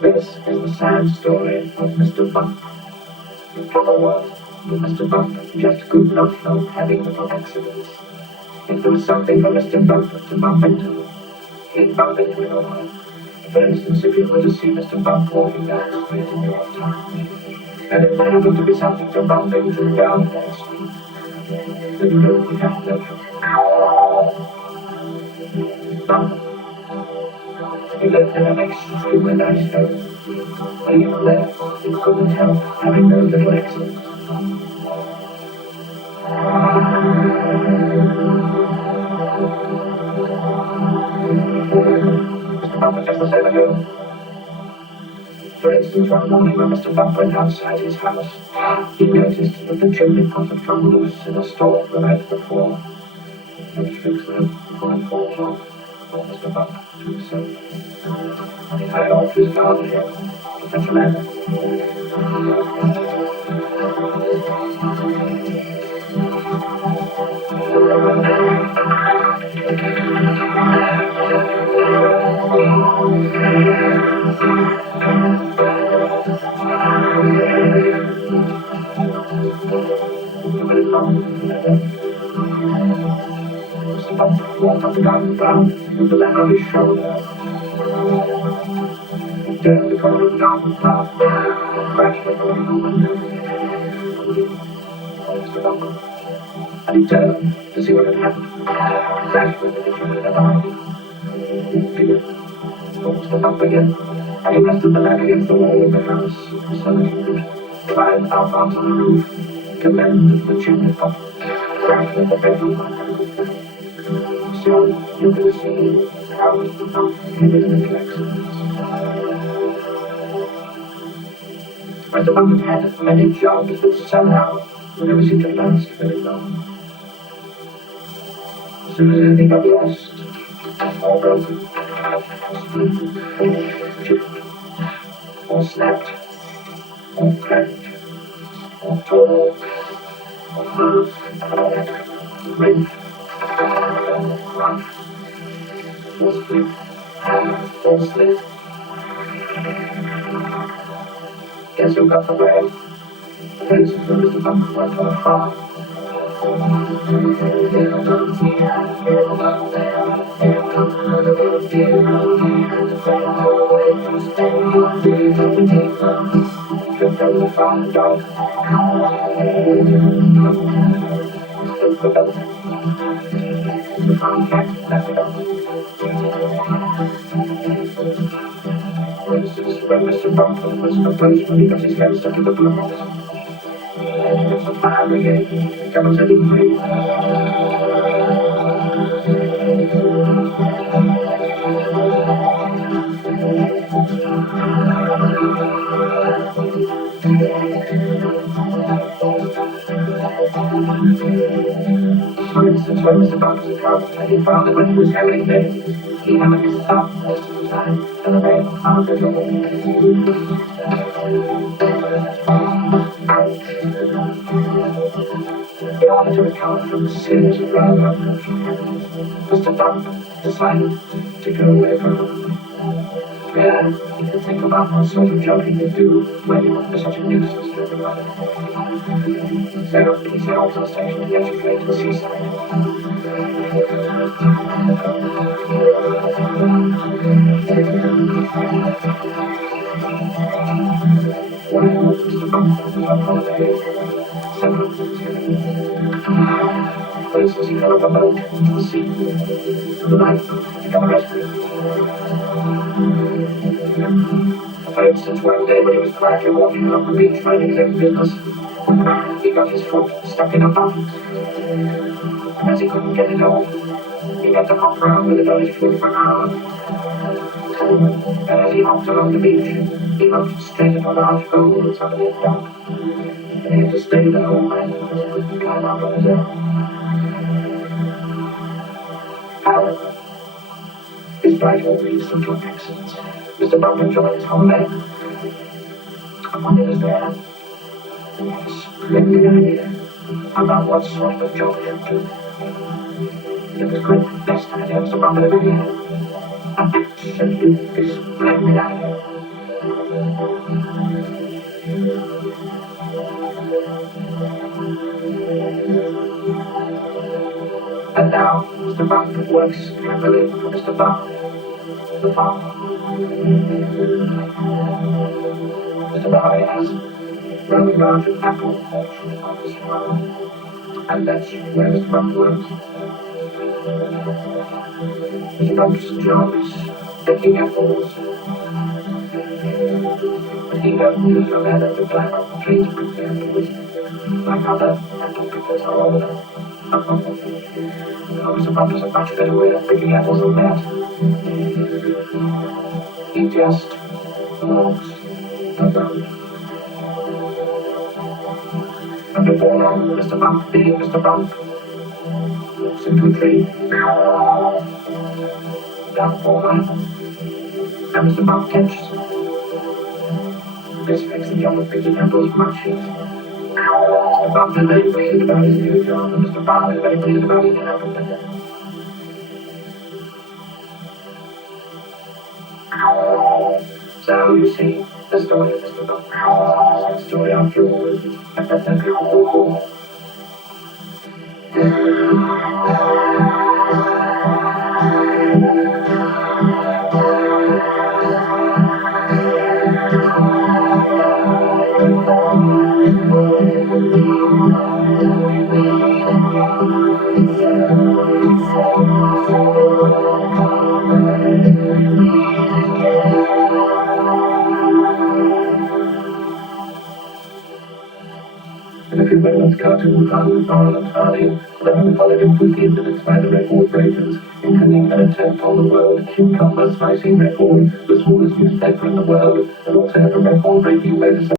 This is the sad story of Mr. Bump. The trouble was that Mr. Bump just could not help having little accidents. If there was something for Mr. Bump to bump into, he'd bump into it all. For instance, if you were to see Mr. Bump walking down the street in your town, and if there happened to be something to bump into down that street, then you would have to bump. He lived in an extremely nice house. When you were there, you couldn't help having those little accidents. Mr. Bump was just the same again. For instance, one morning when Mr. Bump went outside his house, he noticed that the chimney pot had come loose in a stall the night before. Which fixed them before it falls off, thought Mr. Bump to himself. And he hurried off to his garden here to fetch a ladder. Mr. Bump walked up the garden path with the ladder on his shoulder. He turned the corner of the garden path, gradually opened the window. Mr. Bump. And he turned to see what had happened. Gradually the picture had arrived. He figured, Mr. Bump again, and he rested the ladder against the wall of the house so that he could climb out onto the roof, commend the chimney pot, gradually the bedroom window. So you can see how Mr. Bump had his little accidents. Mr. Bump had had many jobs that somehow never seemed to last very long. As soon as anything got lost, or broken, split, chipped, or snapped, or cracked, or torn, or bruised, ripped, crushed, or split, or slit. Guess who got the way? The faces of Mr. Bump went on a farm. Tripped over the farm dog. Stood for belt. The farm cat left it up. For instance, when Mr. Bump was proposed when he got his head stuck in the blue box. It's the fire brigade. Come and set him free. For instance, when Mr. Bump was a cub, and he found that when he was having days, he hammered his thumb most of the time, and the rain found it all. In order to recover from the series of rather unfortunate happenings, Mr. Bump decided to go away from home. Yeah, he could think about what sort of job he could do when he was such a nuisance to everybody. So he set off to the station to get straight to the seaside. While Mr. Bump was on holiday, several things happened. For instance, he fell off a boat to the sea. The night, he got arrested. For instance, one day when he was quietly walking along the beach minding his own business, he got his foot stuck in a bucket. As he couldn't get it off, he had to hop around with it on his foot for hours. And as he hopped along the beach, he hopped straight into a large hole that's under his dock. And he had to stay there all night because he couldn't climb out on his own. right all these little accidents. Mr. Bump enjoyed his holiday. And when he was there, he had a splendid idea about what sort of a job he should do. It was good, the best idea Mr. Bump had ever had. An absolutely splendid idea. And now, Mr. Bump works happily for Mr. Bump, the farmer. Mr. Barry has very large apple orchard on his farm, and that's where Mr. Bump works. Mr. Bump's job is picking apples, but he doesn't use a ladder to climb up the trees to pick the apples, like other apple pickers are all over. Mr. Bump has a much better way of picking apples than that. He just walks around. And before long, Mr. Bump, being Mr. Bump, walks into a tree. Down 4 miles. And Mr. Bump catches him. This makes the job of picking apples much easier. Mr. Bump is very pleased about his new job, and Mr. Bump is very pleased about his apple picker. So you see, the story of Mr. Bump is a story after all. In a few moments, cartoon fun, Arnold Hardy, then followed into the incidents by the record breakers, including an attempt on the World Cucumber Slicing Record, the smallest newspaper in the world, and also a record breaking motorcycle.